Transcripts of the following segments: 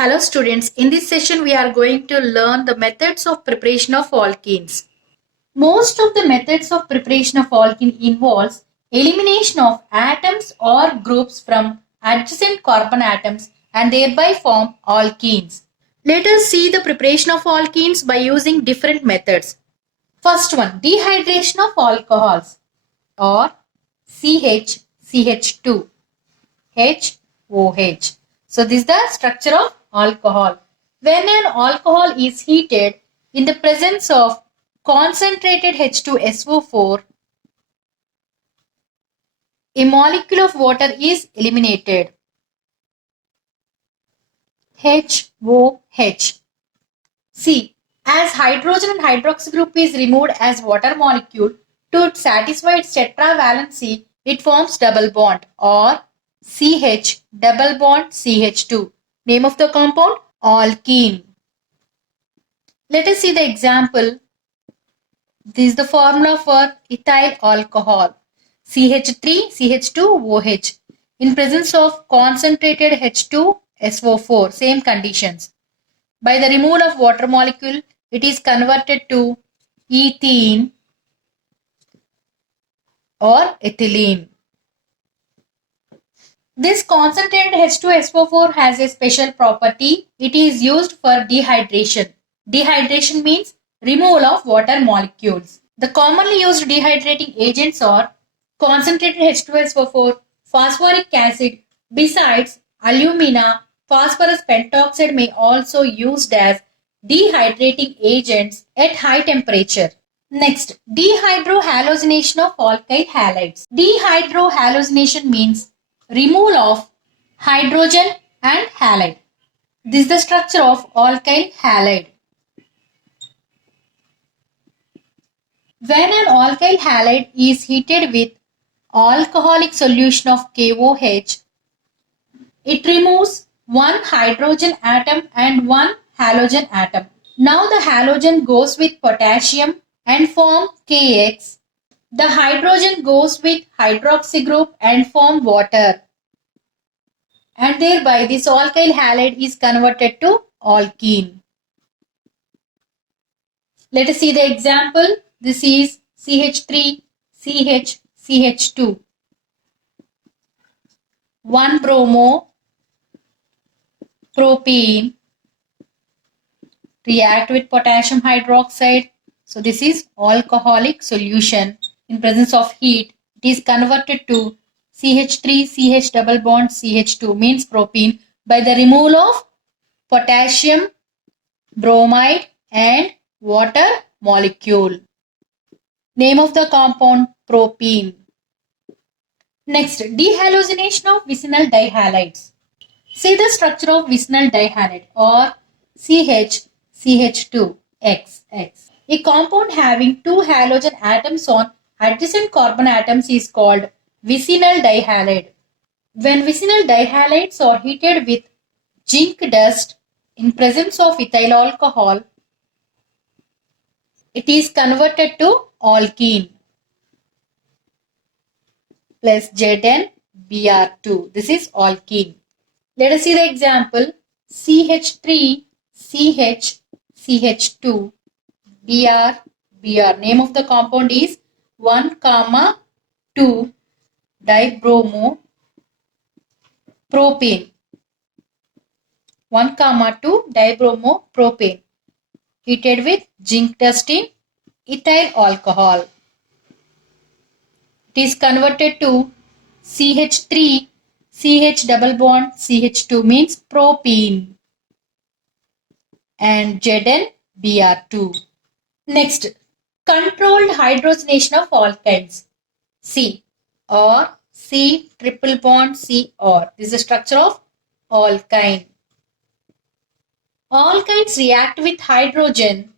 Hello students, in this session we are going to learn the methods of preparation of alkenes. Most of the methods of preparation of alkene involves elimination of atoms or groups from adjacent carbon atoms and thereby form alkenes. Let us see the preparation of alkenes by using different methods. First one, dehydration of alcohols or CH2. HOH. So this is the structure of alcohol. When an alcohol is heated in the presence of concentrated H2SO4, a molecule of water is eliminated. HOH. See, as hydrogen and hydroxy group is removed as water molecule, to satisfy its tetravalency, it forms double bond or CH double bond CH2. Name of the compound? Alkene. Let us see the example. This is the formula for ethyl alcohol. CH3 CH2OH. In presence of concentrated H2SO4, same conditions. By the removal of water molecule, it is converted to ethene or ethylene. This concentrated H2SO4 has a special property. It is used for dehydration. Dehydration means removal of water molecules. The commonly used dehydrating agents are concentrated H2SO4, phosphoric acid. Besides, alumina, phosphorus pentoxide may also used as dehydrating agents at high temperature. Next, dehydrohallucination of alkyl halides. Dehydrohallucination means removal of hydrogen and halide. This is the structure of alkyl halide. When an alkyl halide is heated with alcoholic solution of KOH, it removes one hydrogen atom and one halogen atom. Now the halogen goes with potassium and form KX. The hydrogen goes with hydroxy group and form water. And thereby this alkyl halide is converted to alkene. Let us see the example. This is CH3, CH, CH2. 1-bromo, propene, react with potassium hydroxide. So this is alcoholic solution. In presence of heat, it is converted to CH3, CH double bond, CH2 means propene by the removal of potassium, bromide and water molecule. Name of the compound propene. Next, dehallucination of vicinal dihalides. See the structure of vicinal dihalide or CH2XX. A compound having two halogen atoms on adjacent carbon atoms is called vicinal dihalide. When vicinal dihalides are heated with zinc dust in presence of ethyl alcohol, it is converted to alkene plus ZnBr2. This is alkene. Let us see the example. CH3, CH, CH2, Br, Br. Name of the compound is 1,2 dibromo propane. 1,2 dibromo propane. Heated with zinc dust in ethyl alcohol. It is converted to CH3, CH double bond, CH2 means propene and ZnBr2. Next, controlled hydrogenation of alkynes. C or C triple bond C or. This is the structure of alkyne. Alkynes react with hydrogen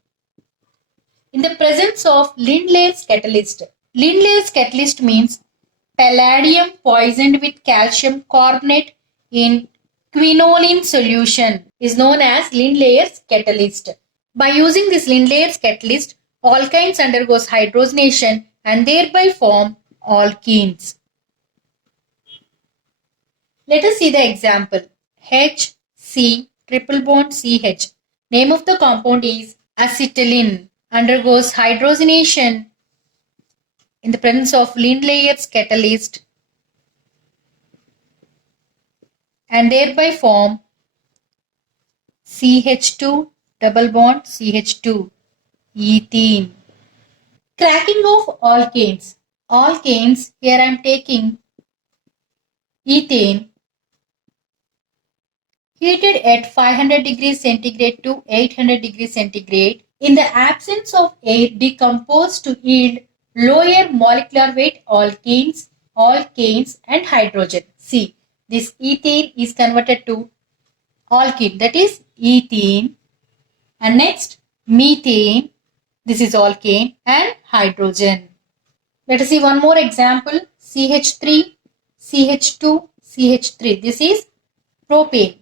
in the presence of Lindlayer's catalyst. Lindlayer's catalyst means palladium poisoned with calcium carbonate in quinoline solution is known as Lindlayer's catalyst. By using this Lindlayer's catalyst, alkynes undergoes hydrogenation and thereby form alkenes. Let us see the example. HCl triple bond CH. Name of the compound is acetylene. Undergoes hydrogenation in the presence of Lindlayer's catalyst and thereby form CH2 double bond CH2 ethene. Cracking of alkanes. Alkanes, here I am taking ethane, heated at 500 degrees centigrade to 800 degrees centigrade in the absence of air decomposed to yield lower molecular weight alkenes, and hydrogen. See, this ethane is converted to alkene, that is ethene, and next methane, this is alkane, and hydrogen. Let us see one more example. CH3, CH2, CH3. This is propane.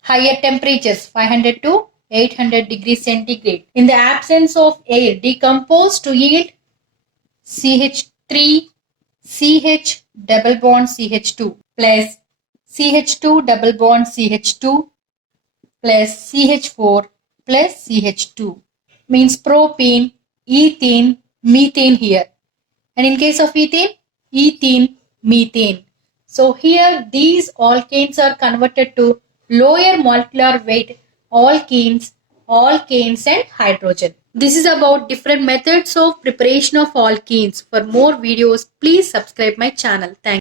Higher temperatures 500 to 800 degrees centigrade. In the absence of air, decompose to yield CH3, CH double bond CH2 plus CH2 double bond CH2 plus CH4 plus CH2 means propane, ethane, methane here. And in case of ethane, ethene, methane. So here these alkanes are converted to lower molecular weight alkenes, and hydrogen. This is about different methods of preparation of alkenes. For more videos, please subscribe my channel. Thank you.